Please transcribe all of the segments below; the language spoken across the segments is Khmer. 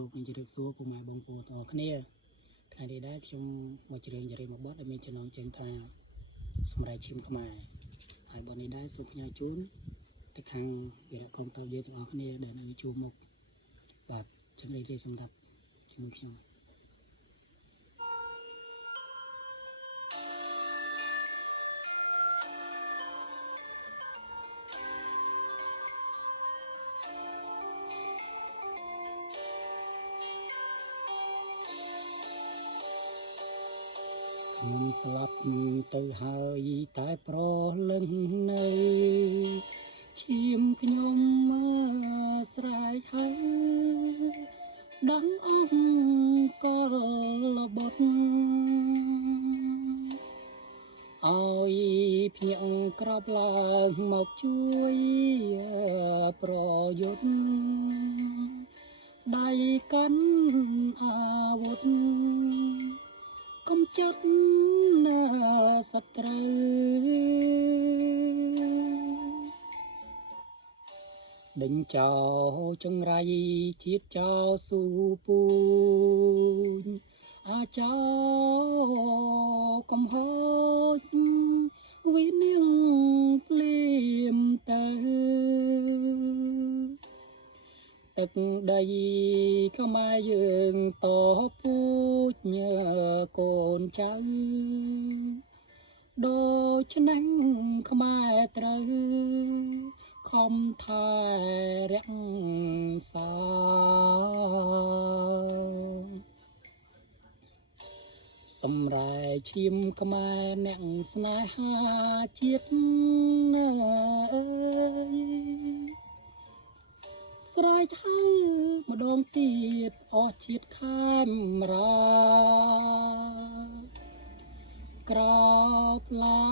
រូបនឹងជម្រាបសួរពុកម៉ែបងប្អូនទាំងអស់គ្នាថ្ងៃនេះដែរខ្ញុំមកច្រៀងមួយបទដែលមានចំណងជើងថាសម្រាប់ឈាមខ្មែរហើយបទនេះដែរសូមផ្ញើជូនទៅខាងវីរៈកងទ័ពយើងទាំងអស់គ្នាដែលនៅជួរមុខបាទចឹងរីករាយសម្រាប់ជាមួយខ្ញុំខ្ញុំស្លាប់ទៅហើយតែប្រលឹងនៅឈាមខ្ញុំស្រែកហើយដងអង្គលបុតឲ្យភ្ញាក់ក្របឡើងមកជួយប្រយុទ្ធដៃកាន់អាវុធកុំចិត្តណាសត្រូវដេញចោចង្រៃជាតិចោស៊ូពូញអាចោកំហោចវិនាងភ្លៀមទៅទឹកដីខ្មែរយើងតពូជកូនចៅដូច្នេះខ្មែរត្រូវខំថែរក្សាសម្រែឈាមខ្មែរអ្នកស្នេហាជាតិអើយស្រែកហើយម្ដងទៀតអស់ជាតិខាមរាក្រោបឡើ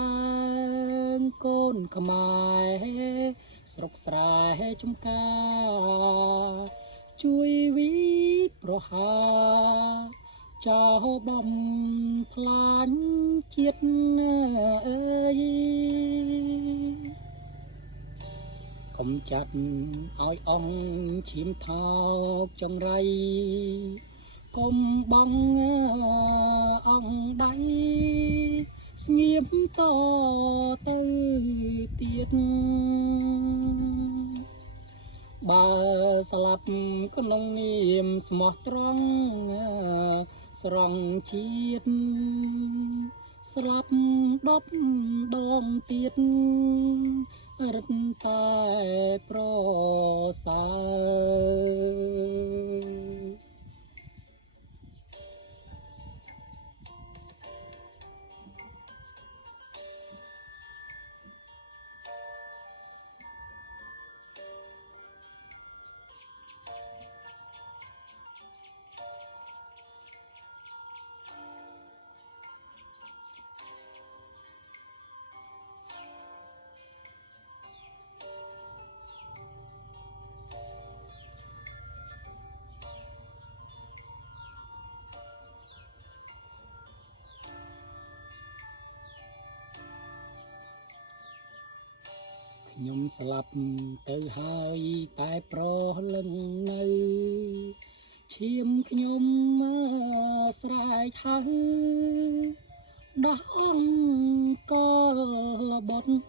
ងកូនខ្មែរស្រុកស្រែចំការជួយវិប្រហាចោបំផ្លាញជាតិអើយកុំចាត់ឲ្យអង្គឈាមថោកចង្រៃកុំបងអង្គដៃស្ងៀមតទៅទៀតបើស្លាប់ក្នុងនាមស្មោះត្រង់ស្រង់ជាតិស្លាប់10ដងទៀតរឹតតែប្រសើរខ្ញុំស្លាប់ទៅហើយតែប្រលឹងនៅឈាមខ្ញុំស្រែកហើយដោះអង្គលបុតឲ្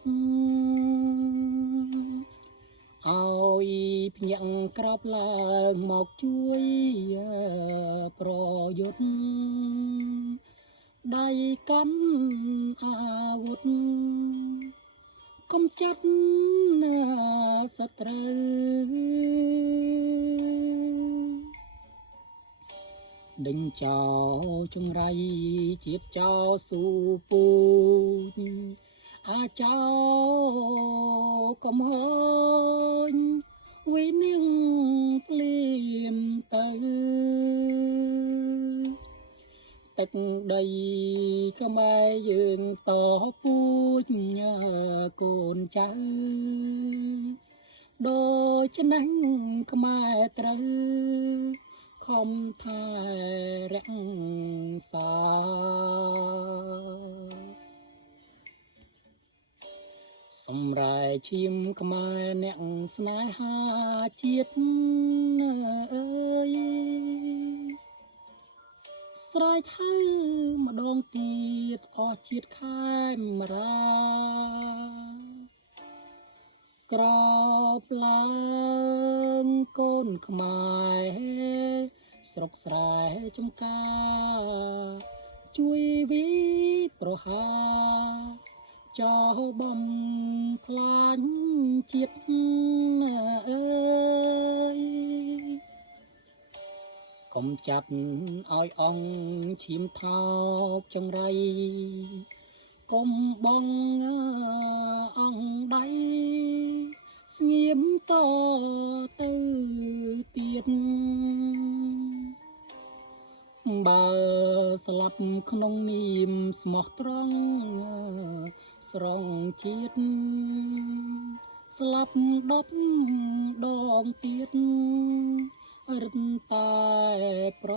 យភ្ញាក់ក្របឡើងមកជួយប្រយុទ្ធដៃកាន់អាវុធកុំចិត្តណាសត្រូវដេញចោចង្រៃជាតិចោស៊ូពូញអាចោកំហោចវិនាងភ្លៀមទៅទឹកដីខ្មែរយើងតពូជកូនចៅដូច្នេះខ្មែរត្រូវខំថែរក្សាសម្រែឈាមខ្មែរអ្នកស្នេហាជាតិអើយ ស្រែកហៅម្ដងទៀតអស់ជាតិខែមរាក្របឡើងកូនខ្មែរស្រុកស្រែចំការជួយវិប្រហាចោបំផ្លាញជាតិអើយកុំចាប់ឲ្យអង្គឈាមថោកចង្រៃកុំបងអង្គដៃស្ងៀមតទៅទៀតបើស្លាប់ក្នុងនាមស្មោះត្រង់ស្រង់ជាតិស្លាប់10 ដងទៀតរឹតតែប្រ